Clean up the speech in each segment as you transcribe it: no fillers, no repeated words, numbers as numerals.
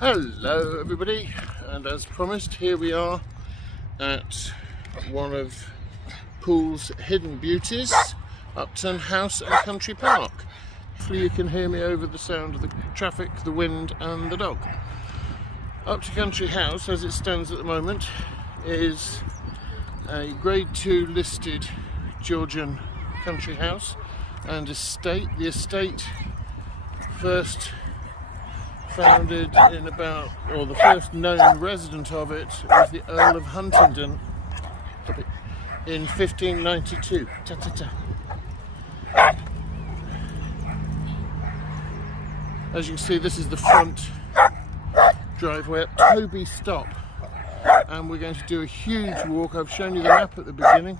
Hello everybody, and as promised, here we are at one of Poole's hidden beauties, Upton Country Park. Hopefully you can hear me over the sound of the traffic, the wind and the dog. Upton Country House, as it stands at the moment, is a Grade 2 listed Georgian country house and estate. The estate first founded in the first known resident of it was the Earl of Huntingdon in 1592. As you can see, this is the front driveway at Toby Stop, and we're going to do a huge walk. I've shown you the map at the beginning.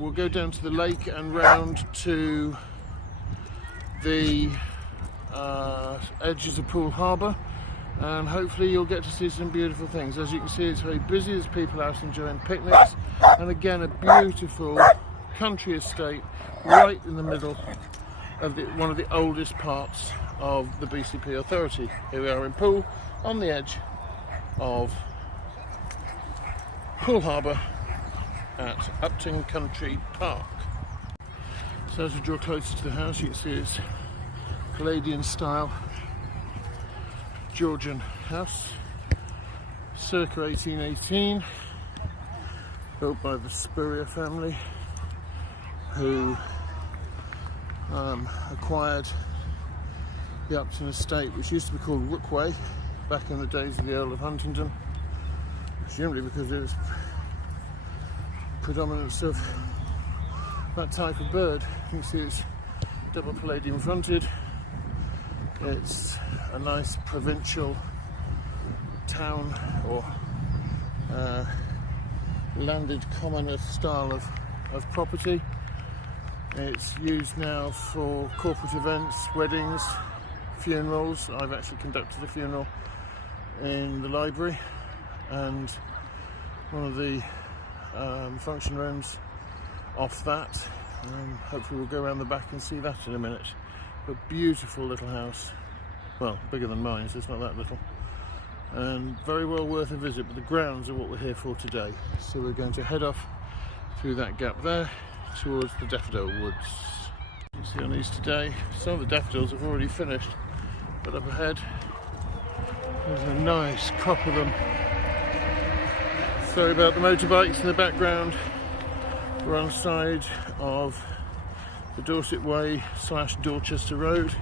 We'll go down to the lake and round to the edges of Poole Harbour, and hopefully you'll get to see some beautiful things. As you can see, it's very busy. There's people out enjoying picnics, and again a beautiful country estate right in the middle of one of the oldest parts of the BCP authority. Here we are in Poole, on the edge of Poole Harbour at Upton Country Park. So as we draw closer to the house, you can see it's Palladian style Georgian house, circa 1818, built by the Spurrier family, who acquired the Upton estate, which used to be called Rookway back in the days of the Earl of Huntingdon, presumably because there was predominance of that type of bird. You can see it's double Palladian fronted. It's a nice provincial town or landed commoner style of property. It's used now for corporate events, weddings, funerals. I've actually conducted a funeral in the library, and one of the function rooms off that. Hopefully we'll go around the back and see that in a minute. A beautiful little house, well, bigger than mine, so it's not that little, and very well worth a visit. But the grounds are what we're here for today, so we're going to head off through that gap there towards the daffodil woods. You see on Easter Day, some of the daffodils have already finished, but up ahead there's a nice crop of them. Sorry about the motorbikes in the background. We're on the side of the Dorset Way / Dorchester Road,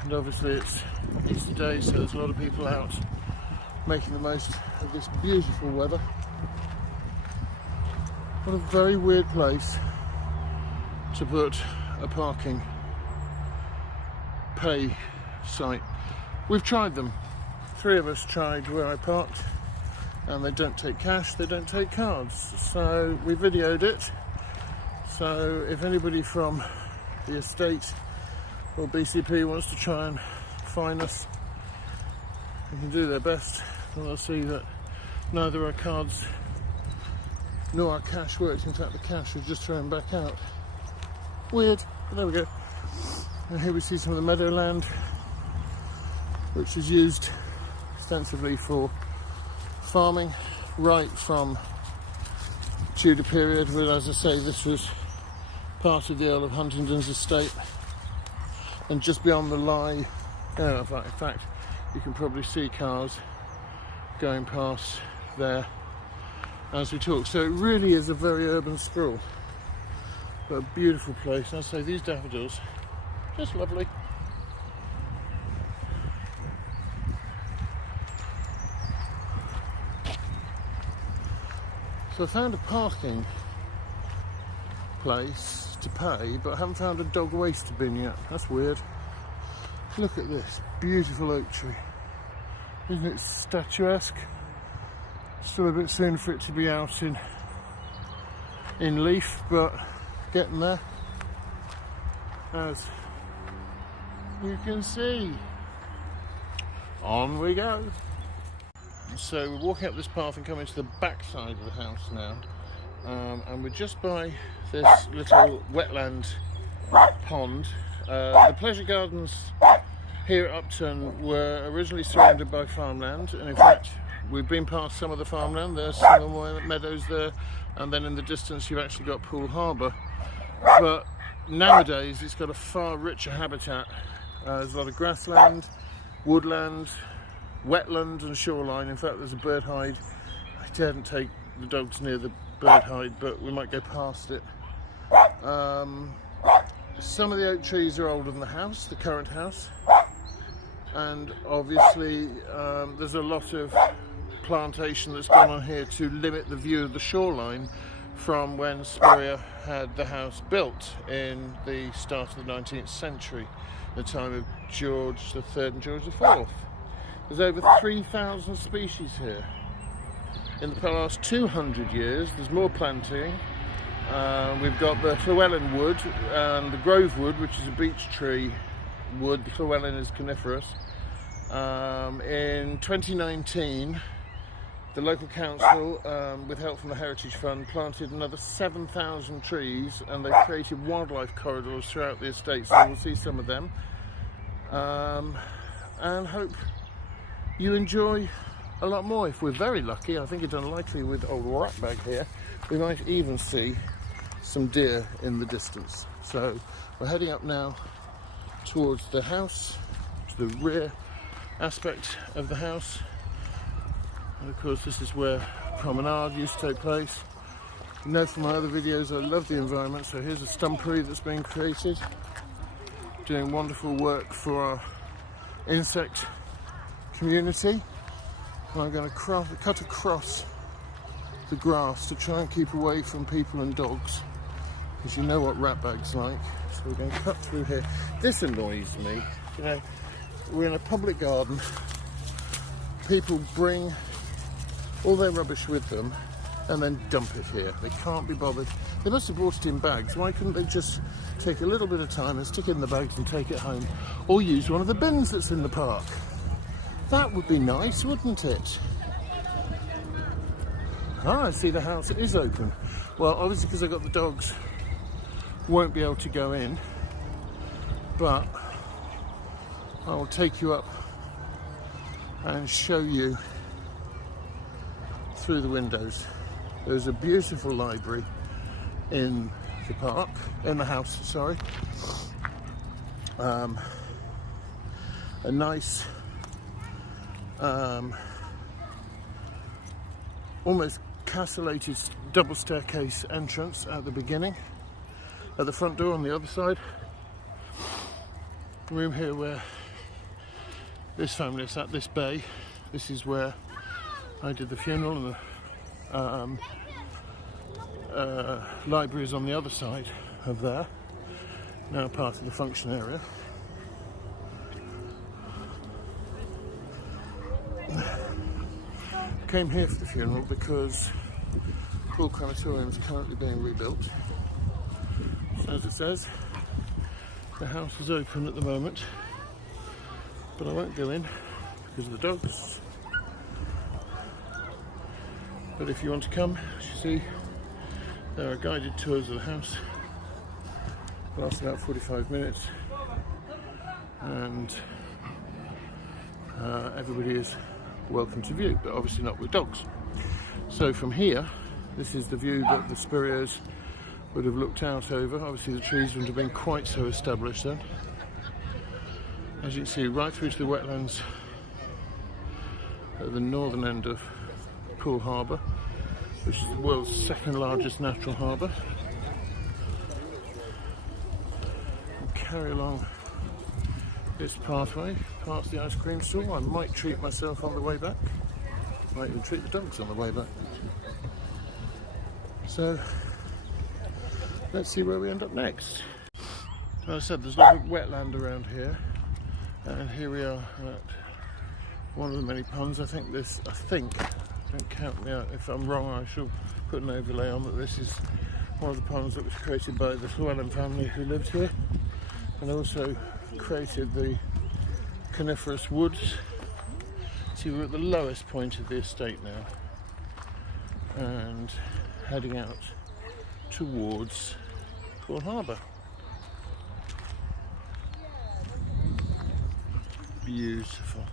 and obviously it's Easter Day, so there's a lot of people out making the most of this beautiful weather. What a very weird place to put a parking pay site. We've tried them. 3 of us tried where I parked, and they don't take cash, they don't take cards, so we videoed it. So if anybody from the estate or BCP wants to try and fine us, they can do their best, and they'll see that neither our cards nor our cash works. In fact, the cash was just thrown back out. Weird, but there we go. And here we see some of the meadowland, which is used extensively for farming right from Tudor period, but as I say, this was part of the Earl of Huntingdon's estate. And just beyond the lie, in fact, you can probably see cars going past there as we talk. So it really is a very urban sprawl, but a beautiful place. And I say, these daffodils, just lovely. So I found a parking place to pay, but I haven't found a dog waste bin yet. That's weird. Look at this beautiful oak tree. Isn't it statuesque? Still a bit soon for it to be out in leaf, but getting there, as you can see. On we go. So we're walking up this path and coming to the back side of the house now, and we're just by this little wetland pond. The pleasure gardens here at Upton were originally surrounded by farmland, and in fact we've been past some of the farmland. There's some more meadows there, and then in the distance you've actually got Poole Harbour. But nowadays it's got a far richer habitat. There's a lot of grassland, woodland, wetland and shoreline. In fact, there's a bird hide. I daren't take the dogs near the bird hide, but we might go past it. Some of the oak trees are older than the house, the current house, and obviously there's a lot of plantation that's gone on here to limit the view of the shoreline from when Spurrier had the house built in the start of the 19th century, the time of George III and George IV. There's over 3,000 species here. In the last 200 years, there's more planting. We've got the Llewellyn wood and the Grove wood, which is a beech tree wood. The Llewellyn is coniferous. In 2019, the local council, with help from the Heritage Fund, planted another 7,000 trees, and they've created wildlife corridors throughout the estate, so we'll see some of them. And hope you enjoy a lot more. If we're very lucky, I think it's unlikely with old Ratbag here, we might even see some deer in the distance. So we're heading up now towards the house, to the rear aspect of the house, and of course this is where promenade used to take place. You know from my other videos I love the environment, so here's a stumpery that's being created, doing wonderful work for our insect community. And I'm going to cut across the grass to try and keep away from people and dogs, because you know what ratbag's like. So we're going to cut through here. This annoys me. You know, we're in a public garden. People bring all their rubbish with them and then dump it here. They can't be bothered. They must have brought it in bags. Why couldn't they just take a little bit of time and stick it in the bags and take it home, or use one of the bins that's in the park? That would be nice, wouldn't it? Ah, I see the house is open. Well, obviously because I've got the dogs, won't be able to go in, but I will take you up and show you through the windows. There's a beautiful library in the park, in the house, sorry. A nice almost castellated double staircase entrance at the beginning, at the front door on the other side. Room here where this family is at, this bay. This is where I did the funeral, and the library is on the other side of there, now part of the function area. Came here for the funeral because Poole Crematorium is currently being rebuilt. So as it says, the house is open at the moment, but I won't go in because of the dogs. But if you want to come, as you see, there are guided tours of the house. It lasts about 45 minutes, and everybody is welcome to view, but obviously not with dogs. So from here, this is the view that the Spurriers would have looked out over. Obviously the trees wouldn't have been quite so established then. As you can see, right through to the wetlands at the northern end of Poole Harbour, which is the world's second largest natural harbour. And carry along this pathway past the ice cream stall. I might treat myself on the way back, might even treat the dogs on the way back. So let's see where we end up next. As I said, there's a lot of wetland around here, and here we are at one of the many ponds. I think, don't count me out if I'm wrong, I shall put an overlay on that this is one of the ponds that was created by the Llewellyn family who lived here, and also created the coniferous woods. See, we're at the lowest point of the estate now, and heading out towards Poole Harbour. beautiful.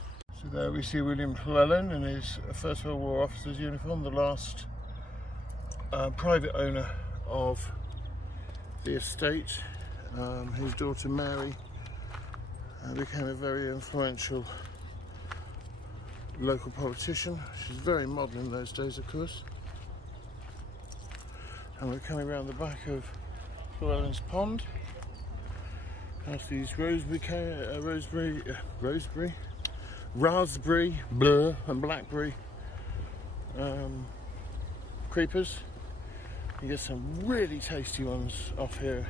So there we see William Llewellyn in his First World War officer's uniform, the last private owner of the estate. His daughter Mary became a very influential local politician. She's very modern in those days, of course. And we're coming around the back of Llewellyn's Pond, past these raspberry, blur and blackberry creepers. You get some really tasty ones off here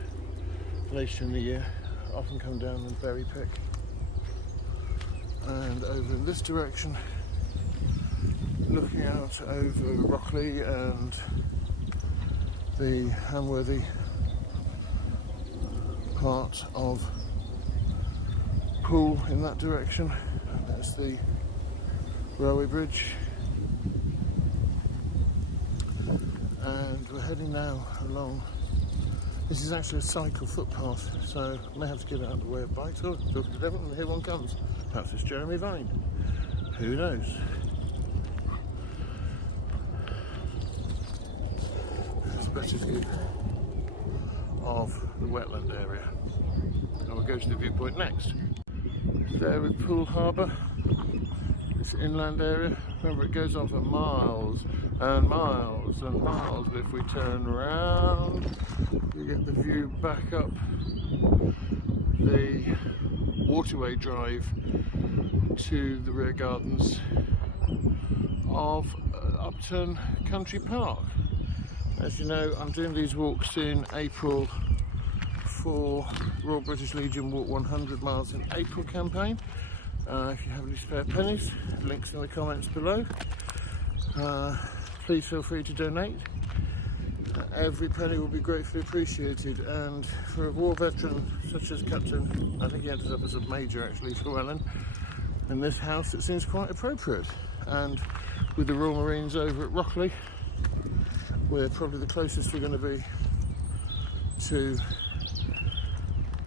later in the year. Often come down and berry pick. And over in this direction, looking out over Rockley and the Hamworthy part of Poole in that direction. And there's the railway bridge. And we're heading now along. This is actually a cycle footpath, so I may have to get out of the way of bikes. Oh, talking to the devil, and here one comes. Perhaps it's Jeremy Vine. Who knows? There's a better view of the wetland area. And we'll go to the viewpoint next. There with Poole Harbour, this inland area. Remember, it goes on for miles and miles and miles, but if we turn around, we get the view back up the waterway drive to the rear gardens of Upton Country Park. As you know, I'm doing these walks in April for Royal British Legion Walk 100 Miles in April campaign. If you have any spare pennies, links in the comments below. Please feel free to donate. Every penny will be gratefully appreciated, and for a war veteran such as Captain, I think he ended up as a major actually, Llewellyn, in this house it seems quite appropriate. And with the Royal Marines over at Rockley, we're probably the closest we're going to be to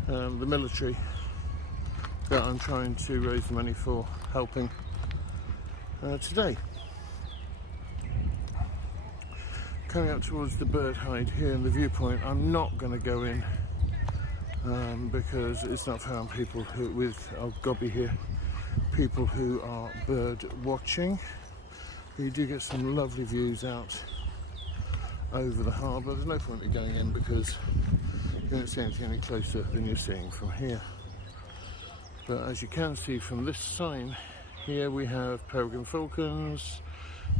the military that I'm trying to raise money for helping today. Coming up towards the bird hide here in the viewpoint, I'm not going to go in because it's not found people who, with gobby here, people who are bird watching. But you do get some lovely views out over the harbour. There's no point in going in because you don't see anything any closer than you're seeing from here. But as you can see from this sign, here we have peregrine falcons,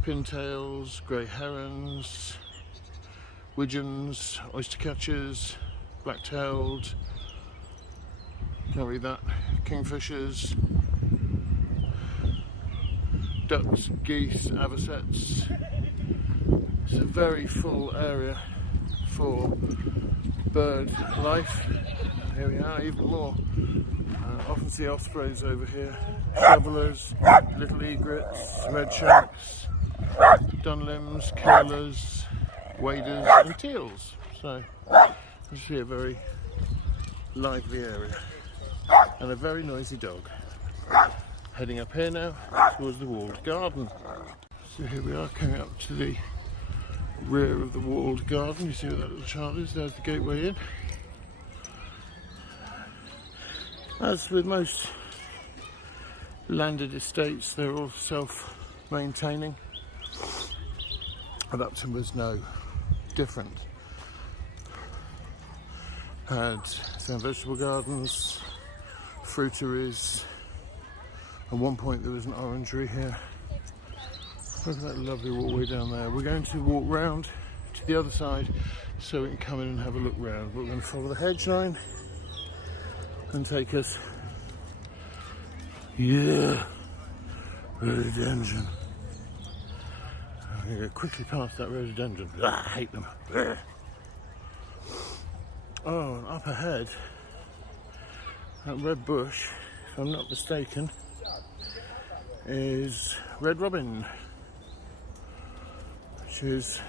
pintails, grey herons, widgeons, oystercatchers, black-tailed, can't read that, kingfishers, ducks, geese, avocets. It's a very full area for bird life. Here we are, even more. Often see ospreys over here, shovelers, little egrets, red shanks, dunlims, curlers, waders and teals. So you see a very lively area and a very noisy dog. Heading up here now towards the walled garden. So here we are coming up to the rear of the walled garden. You see where that little child is? There's the gateway in. As with most landed estates, they're all self-maintaining. But Upton was no different. Had some vegetable gardens, fruiteries. At one point there was an orangery here. Look at that lovely walkway down there. We're going to walk round to the other side so we can come in and have a look round. We're going to follow the hedge line and take us, yeah, rhododendron. I'm going to go quickly past that rhododendron. I hate them. Oh, and up ahead, that red bush, if I'm not mistaken, is red robin, which is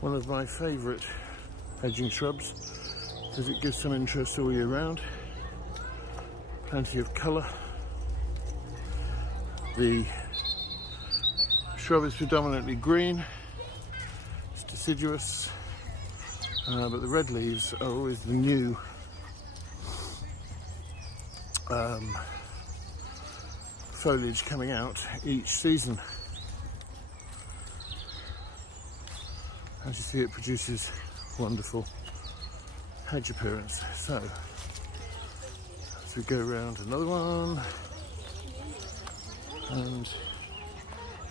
one of my favourite hedging shrubs because it gives some interest all year round. Plenty of colour The shrub is predominantly green, it's deciduous, but the red leaves are always the new foliage coming out each season. As you see, it produces wonderful hedge appearance. So, as we go around another one, and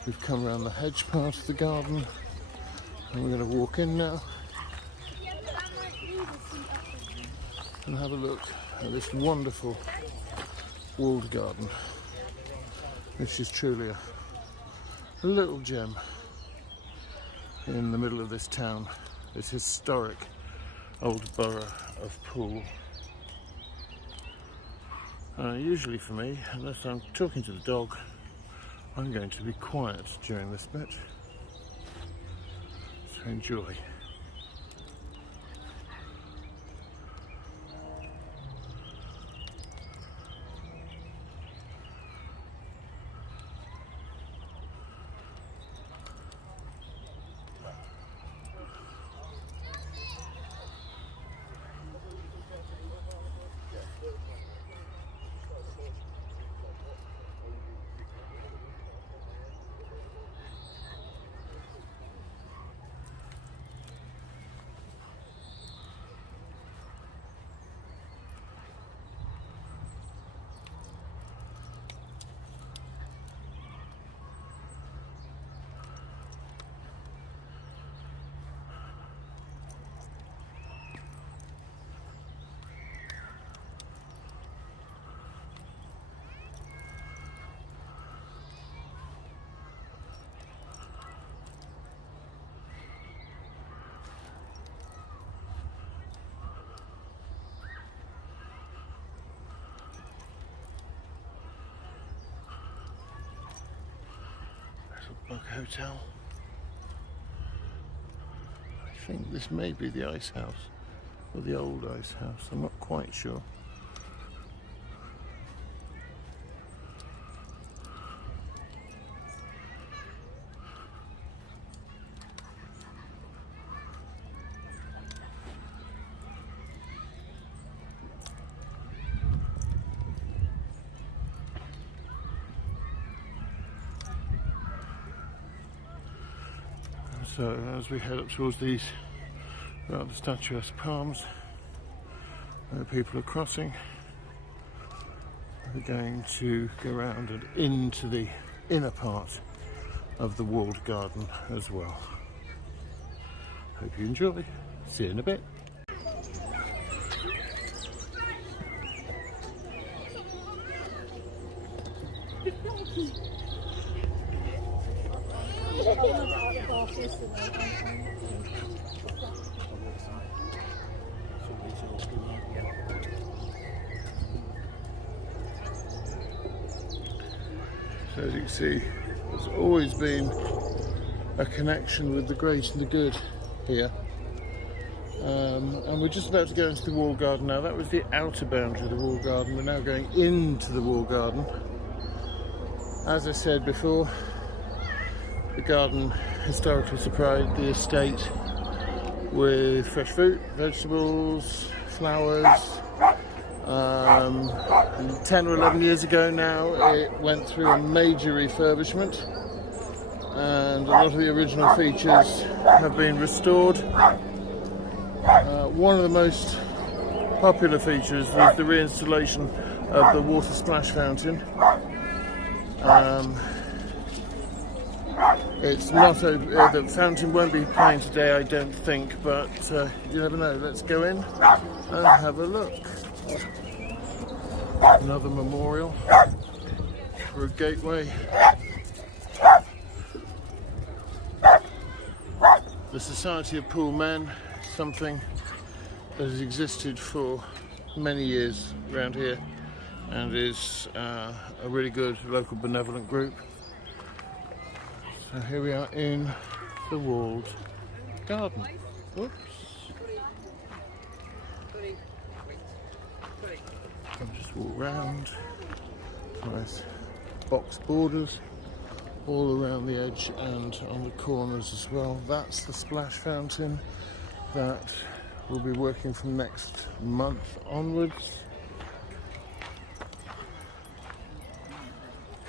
we've come around the hedge part of the garden, and we're going to walk in now and have a look at this wonderful walled garden, which is truly a little gem in the middle of this town, this historic old borough of Poole. Usually for me, unless I'm talking to the dog, I'm going to be quiet during this bit, so enjoy. Bug Hotel. I think this may be the ice house, or the old ice house, I'm not quite sure. So as we head up towards these rather statuesque palms where people are crossing, we're going to go around and into the inner part of the walled garden as well. Hope you enjoy. See you in a bit. So as you can see, there's always been a connection with the great and the good here. And we're just about to go into the walled garden now. That was the outer boundary of the walled garden. We're now going into the walled garden. As I said before, the garden historically supplied the estate with fresh fruit, vegetables, flowers. 10 or 11 years ago now, it went through a major refurbishment, and a lot of the original features have been restored. One of the most popular features was the reinstallation of the water splash fountain. It's not the fountain won't be playing today, I don't think, but you never know. Let's go in and have a look. Another memorial for a gateway. The Society of Poole Men, something that has existed for many years around here and is a really good local benevolent group. So here we are in the walled garden. Oops. I'll just walk round. Nice box borders all around the edge and on the corners as well. That's the splash fountain that will be working from next month onwards.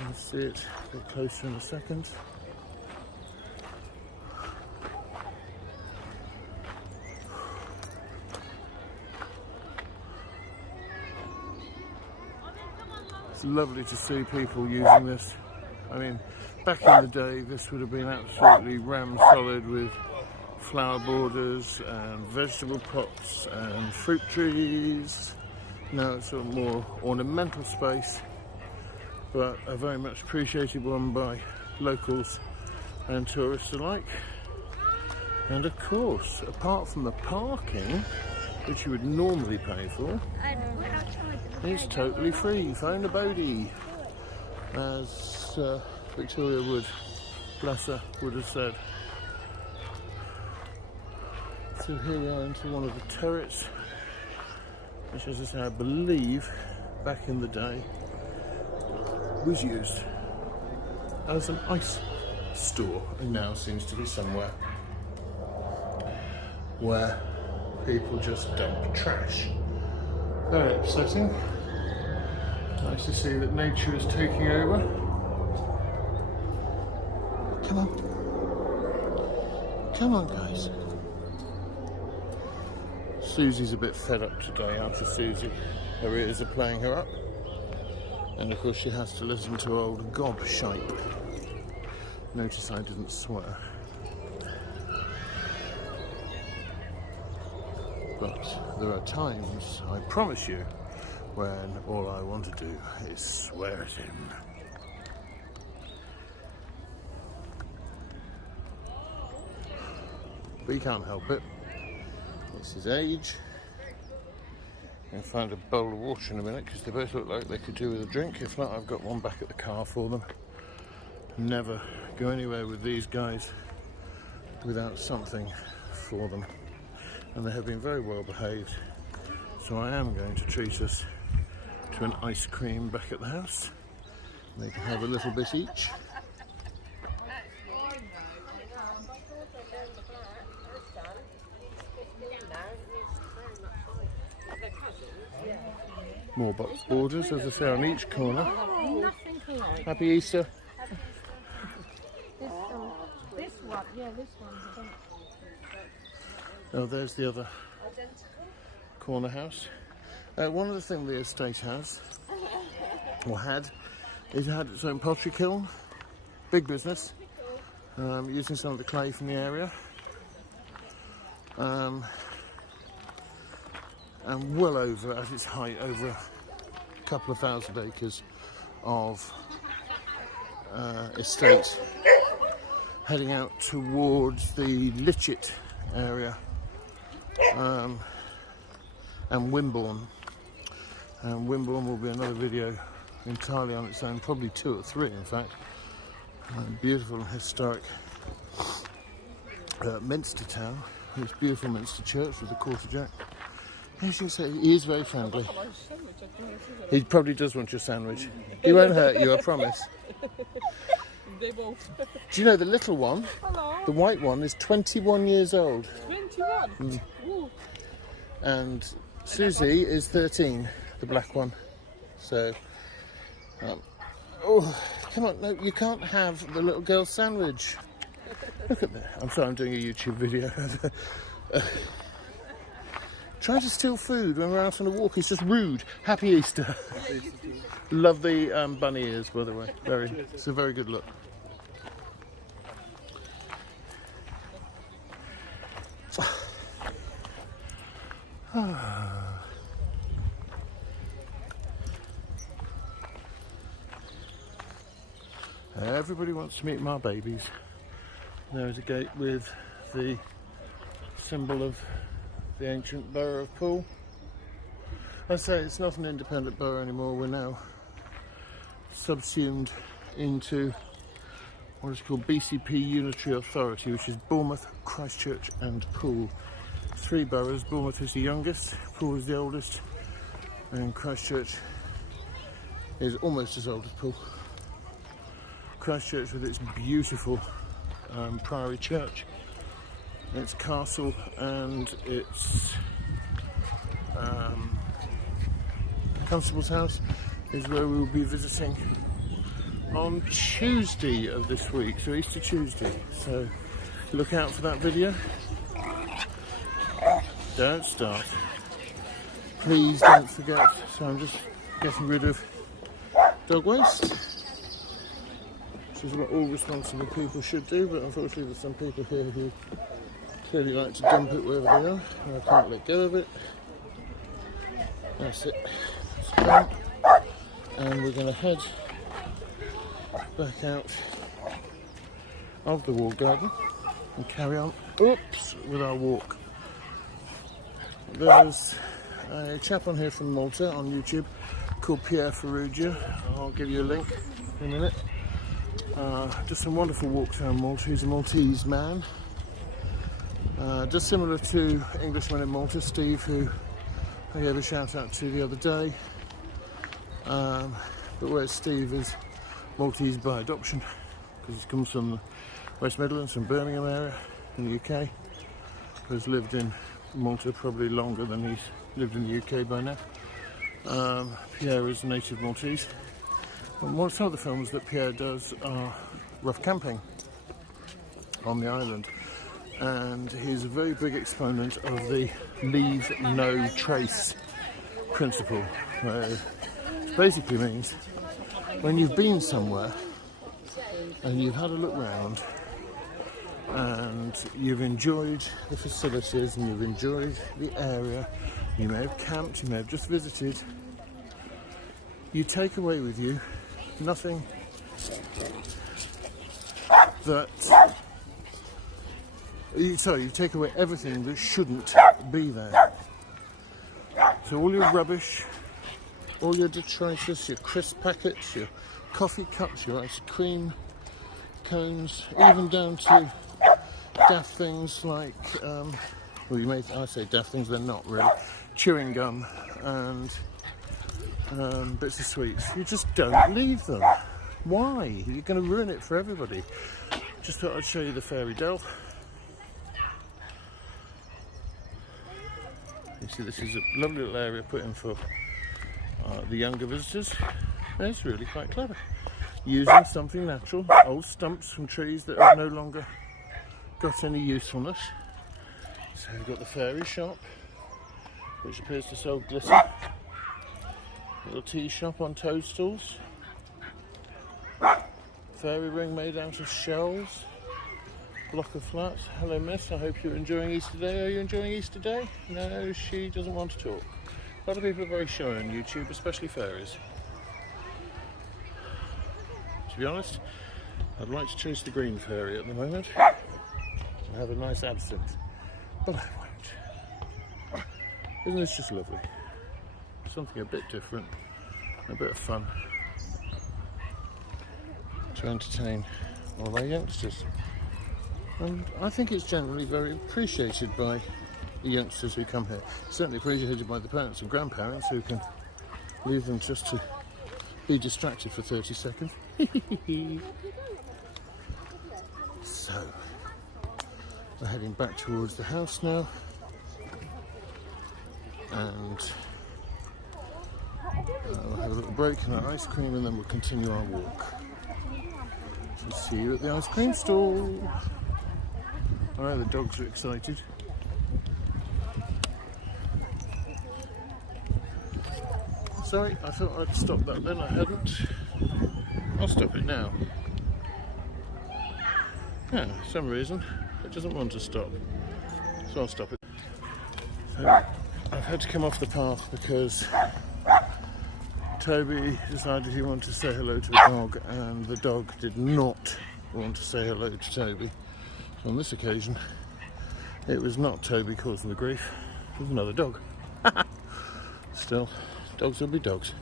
You'll see it a bit closer in a second. It's lovely to see people using this. I mean, back in the day, this would have been absolutely ram solid with flower borders and vegetable pots and fruit trees. Now it's sort of more ornamental space, but a very much appreciated one by locals and tourists alike. And of course, apart from the parking, which you would normally pay for, it's totally free. Phone a Bodie, as Victoria Wood, bless her, would have said. So here we are into one of the turrets, which, as I say, I believe back in the day was used as an ice store, and now seems to be somewhere where people just dump trash. Very upsetting. Nice to see that nature is taking over. Come on. Come on, guys. Susie's a bit fed up today, aren't you, Susie? Her ears are playing her up. And of course she has to listen to old gobshite. Notice I didn't swear. But there are times, I promise you, when all I want to do is swear at him. But he can't help it. It's his age. I'm going to find a bowl of water in a minute, because they both look like they could do with a drink. If not, I've got one back at the car for them. Never go anywhere with these guys without something for them. And they have been very well behaved. So I am going to treat us to an ice cream back at the house. They can have a little bit each. More box borders, as I say, on each corner. Happy Easter. This one, yeah, this one. Oh, there's the other corner house. One of the things the estate has, or had, is it had its own poultry kiln. Big business. Using some of the clay from the area. And well over, at its height, over a couple of thousand acres of estate, heading out towards the Litchett area and Wimborne. And Wimborne will be another video entirely on its own, probably 2 or 3 in fact. Beautiful and historic Minster town, this beautiful Minster church with the quarter-jack. As you can say, he is very friendly. He probably does want your sandwich. He won't hurt you, I promise. They won't. Do you know the little one, the white one, is 21 years old? 21? And Susie is 13, the black one. So, oh, come on, no, you can't have the little girl's sandwich. Look at that. I'm sorry, I'm doing a YouTube video. Trying to steal food when we're out on a walk is just rude. Happy Easter. Love the bunny ears, by the way. It's a very good look. Everybody wants to meet my babies. There is a gate with the symbol of the ancient borough of Poole. I say it's not an independent borough anymore. We're now subsumed into what is called BCP Unitary Authority, which is Bournemouth, Christchurch and Poole. 3 boroughs. Bournemouth is the youngest, Poole is the oldest, and Christchurch is almost as old as Poole. Christchurch with its beautiful priory church, its castle, and its constable's house is where we will be visiting on Tuesday of this week, so Easter Tuesday. So look out for that video. Don't start. Please don't forget. So I'm just getting rid of dog waste, which is what all responsible people should do, but unfortunately there's some people here who clearly like to dump it wherever they are, and I can't let go of it. That's it. It's done. And we're going to head back out of the walled garden and carry on, with our walk. There's a chap on here from Malta on YouTube called Pierre Ferrugia. I'll give you a link in a minute. Just some wonderful walks around Malta. He's a Maltese man. Just similar to Englishman in Malta, Steve, who I gave a shout out to the other day. But whereas Steve is Maltese by adoption, because he comes from the West Midlands, from Birmingham area in the UK, has lived in Malta probably longer than he's lived in the UK by now. Pierre is native Maltese. And some of the films that Pierre does are rough camping on the island, and he's a very big exponent of the leave no trace principle, which basically means when you've been somewhere and you've had a look round and you've enjoyed the facilities and you've enjoyed the area, you may have camped, you may have just visited, you take away with you nothing that you take away everything that shouldn't be there. So all your rubbish, all your detritus, your crisp packets, your coffee cups, your ice cream cones, even down to daft things like, I say daft things, they're not really, chewing gum and bits of sweets. You just don't leave them. Why? You're going to ruin it for everybody. Just thought I'd show you the fairy dell. You see, this is a lovely little area put in for the younger visitors. It's really quite clever. Using something natural, old stumps from trees that have no longer got any usefulness. So we've got the fairy shop, which appears to sell glitter. Little tea shop on toadstools. Fairy ring made out of shells. Block of flats. Hello miss, I hope you're enjoying Easter Day. Are you enjoying Easter Day? No, she doesn't want to talk. A lot of people are very shy on YouTube, especially fairies. To be honest, I'd like to chase the green fairy at the moment and have a nice absinthe, but I won't. Isn't this just lovely? Something a bit different, a bit of fun to entertain all our youngsters. And I think it's generally very appreciated by the youngsters who come here. Certainly appreciated by the parents and grandparents who can leave them just to be distracted for 30 seconds. So, we're heading back towards the house now, and we'll have a little break and our ice cream, and then we'll continue our walk. So see you at the ice cream stall. I know the dogs are excited. Sorry, I thought I'd stop that then, I hadn't. I'll stop it now. Yeah, for some reason it doesn't want to stop, so I'll stop it. So I've had to come off the path because Toby decided he wanted to say hello to the dog, and the dog did not want to say hello to Toby. So on this occasion, it was not Toby causing the grief, it was another dog. Still, dogs will be dogs.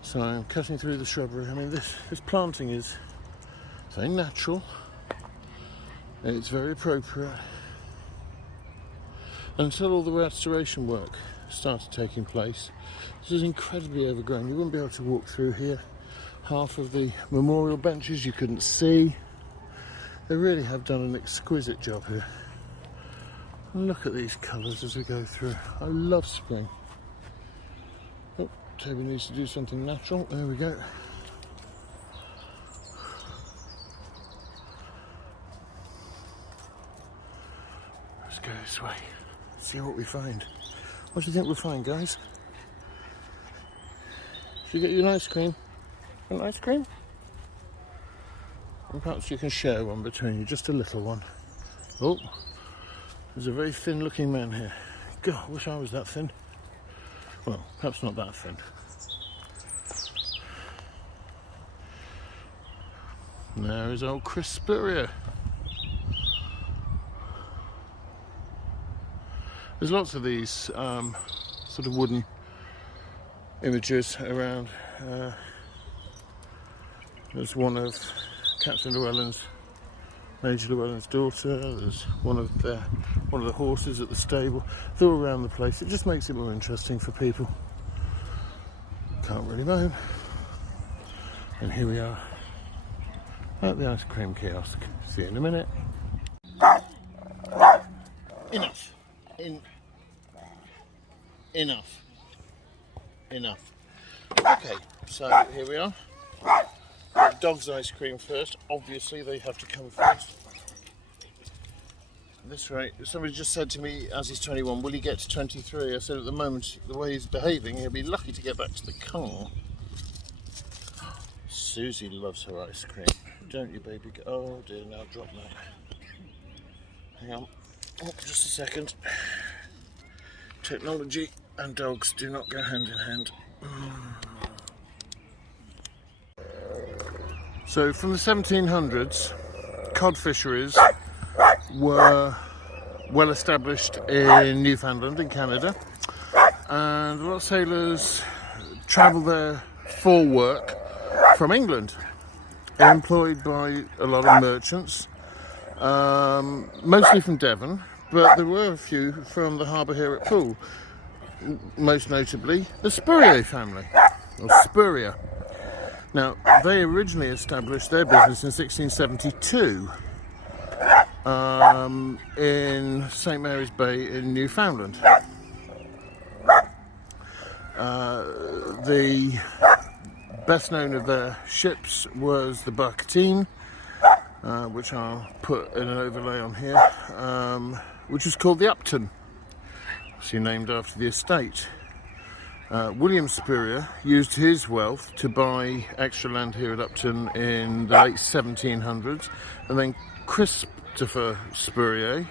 So I'm cutting through the shrubbery. I mean, this planting is very natural. It's very appropriate. Until all the restoration work started taking place, this is incredibly overgrown. You wouldn't be able to walk through here half of the memorial benches you couldn't see. They really have done an exquisite job here. And look at these colours as we go through. I love spring. Oh, Toby needs to do something natural. There we go. Let's go this way. See what we find. What do you think we'll find, guys? Should we get you an ice cream? Want ice cream? And perhaps you can share one between you, just a little one. Oh, there's a very thin looking man here. God, I wish I was that thin. Well, perhaps not that thin. And there is old Chris Spurrier. There's lots of these sort of wooden images around. There's one of Captain Llewellyn's, Major Llewellyn's daughter. There's one of the horses at the stable. They're all around the place. It just makes it more interesting for people. Can't really moan. And here we are at the ice cream kiosk. See you in a minute. Enough. Enough. Okay, so here we are. Dog's ice cream first. Obviously, they have to come first. At this rate, somebody just said to me, as he's 21, will he get to 23? I said, at the moment, the way he's behaving, he'll be lucky to get back to the car. Susie loves her ice cream. Don't you, baby? Oh dear, now drop that. Hang on. Oh, just a second. Technology and dogs do not go hand in hand. So from the 1700s, cod fisheries were well established in Newfoundland in Canada, and a lot of sailors travelled there for work from England, employed by a lot of merchants, mostly from Devon, but there were a few from the harbour here at Poole, most notably the Spurrier family, or Spurrier. Now, they originally established their business in 1672 in St Mary's Bay in Newfoundland. The best known of their ships was the Barkatine, which I'll put in an overlay on here, which was called the Upton, obviously named after the estate. William Spurrier used his wealth to buy extra land here at Upton in the late 1700s, and then Christopher Spurrier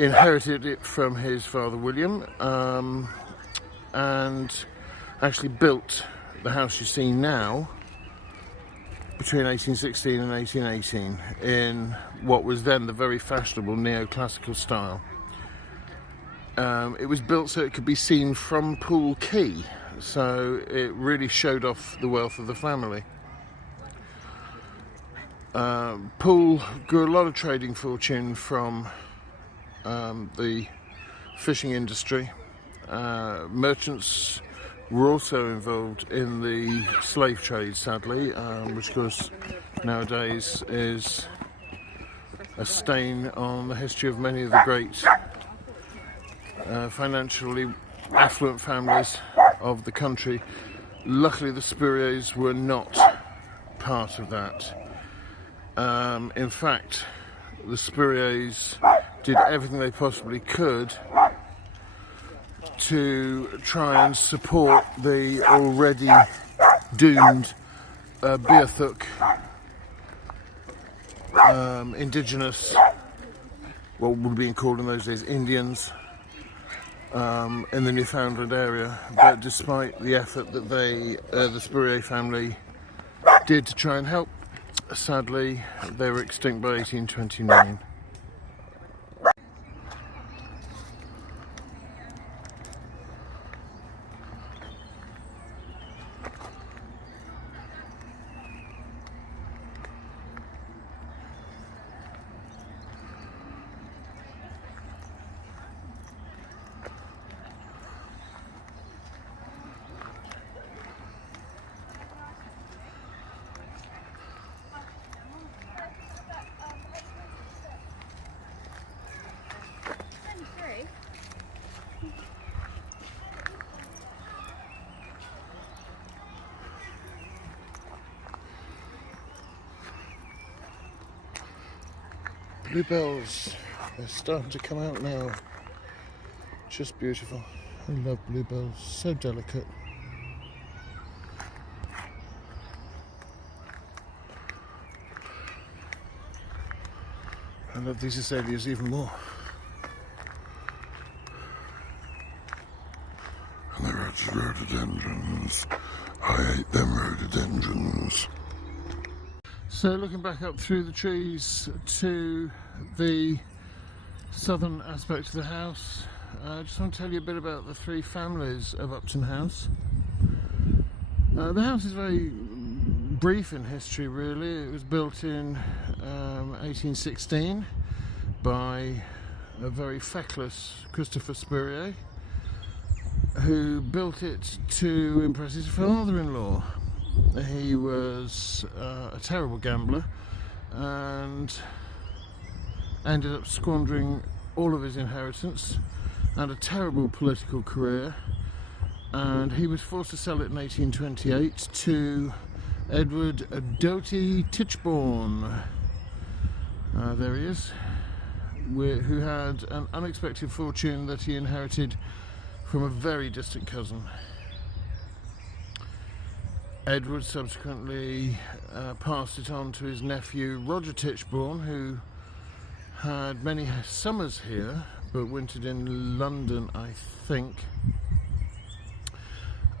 inherited it from his father William, and actually built the house you see now between 1816 and 1818 in what was then the very fashionable neoclassical style. It was built so it could be seen from Poole Quay, so it really showed off the wealth of the family. Poole grew a lot of trading fortune from the fishing industry. Merchants were also involved in the slave trade, sadly, which of course nowadays is a stain on the history of many of the great financially affluent families of the country. Luckily, the Spurriers were not part of that. In fact, the Spurriers did everything they possibly could to try and support the already doomed Bearthuk indigenous, what would be called in those days Indians, in the Newfoundland area. But despite the effort that the Spurrier family did to try and help, sadly they were extinct by 1829. Bluebells, they're starting to come out now. Just beautiful. I love bluebells, so delicate. I love these azaleas even more. And the rhododendrons. I hate them rhododendrons. So looking back up through the trees to the southern aspect of the house, I just want to tell you a bit about the three families of Upton House. The house is very brief in history really. It was built in 1816 by a very feckless Christopher Spurrier, who built it to impress his father-in-law. He was a terrible gambler and ended up squandering all of his inheritance and a terrible political career, and he was forced to sell it in 1828 to Edward Doughty Tichborne. There he is, who had an unexpected fortune that he inherited from a very distant cousin. Edward subsequently passed it on to his nephew Roger Tichborne, who had many summers here but wintered in London, I think,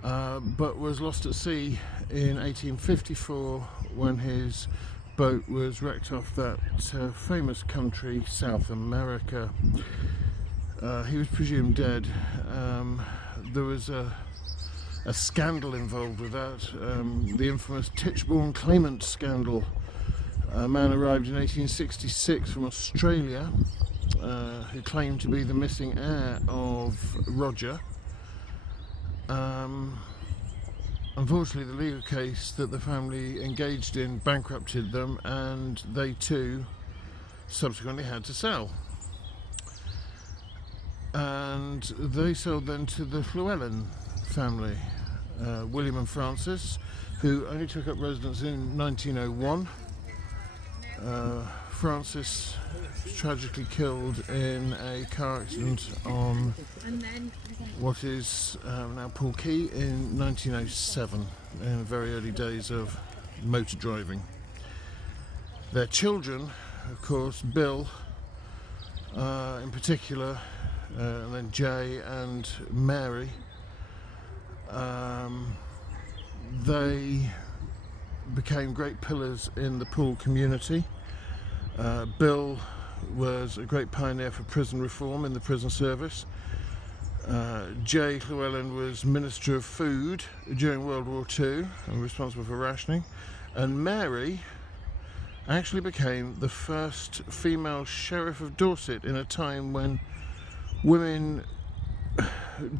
but was lost at sea in 1854 when his boat was wrecked off that famous country, South America. He was presumed dead. There was a scandal involved with that, the infamous Tichborne claimant scandal. A man arrived in 1866 from Australia who claimed to be the missing heir of Roger. Unfortunately, the legal case that the family engaged in bankrupted them, and they too subsequently had to sell. And they sold then to the Llewellyn family, William and Francis, who only took up residence in 1901. Francis was tragically killed in a car accident on what is now Poole Quay in 1907, in the very early days of motor driving. Their children, of course, Bill in particular, and then Jay and Mary, they became great pillars in the Poole community. Bill was a great pioneer for prison reform in the prison service. Jay Llewellyn was Minister of Food during World War II and responsible for rationing. And Mary actually became the first female Sheriff of Dorset in a time when women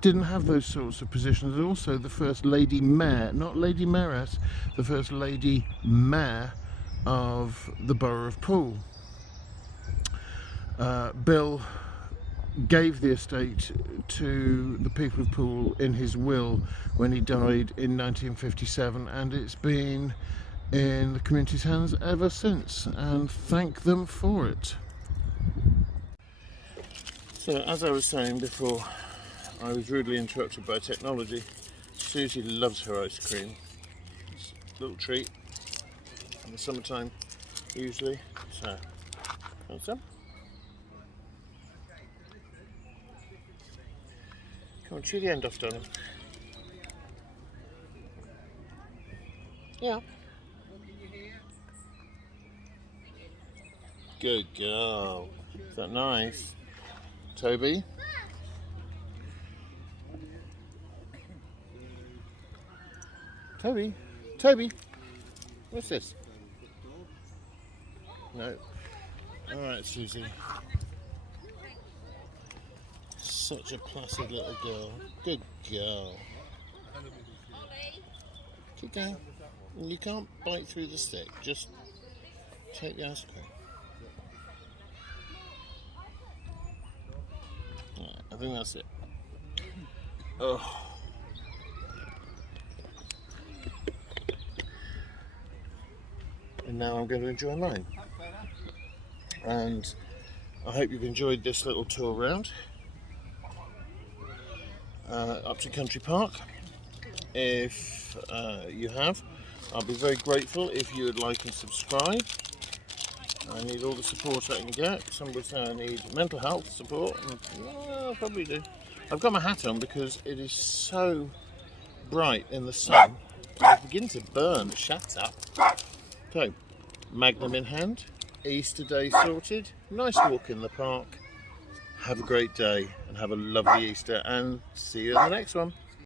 didn't have those sorts of positions, and also the first Lady Mayor, not Lady Mayoress, the first Lady Mayor of the Borough of Poole. Bill gave the estate to the people of Poole in his will when he died in 1957, and it's been in the community's hands ever since, and thank them for it. So, as I was saying before, I was rudely interrupted by technology. Susie loves her ice cream. It's a little treat in the summertime, usually. So, want some? Come on, chew the end off, darling. Yeah. Good girl. Is that nice? Toby? Toby? Toby? What's this? No. Alright, Susie. Such a placid little girl. Good girl. Keep going. You can't bite through the stick. Just take the ice cream. Right, I think that's it. Oh. And now I'm going to enjoy mine. and I hope you've enjoyed this little tour round Upton Country Park. If you have, I'll be very grateful if you would like and subscribe. I need all the support I can get. Some would say I need mental health support, and I probably do. I've got my hat on because it is so bright in the sun. I begin to burn. Shut up. So, Magnum in hand, Easter day sorted, nice walk in the park. Have a great day and have a lovely Easter, and see you in the next one.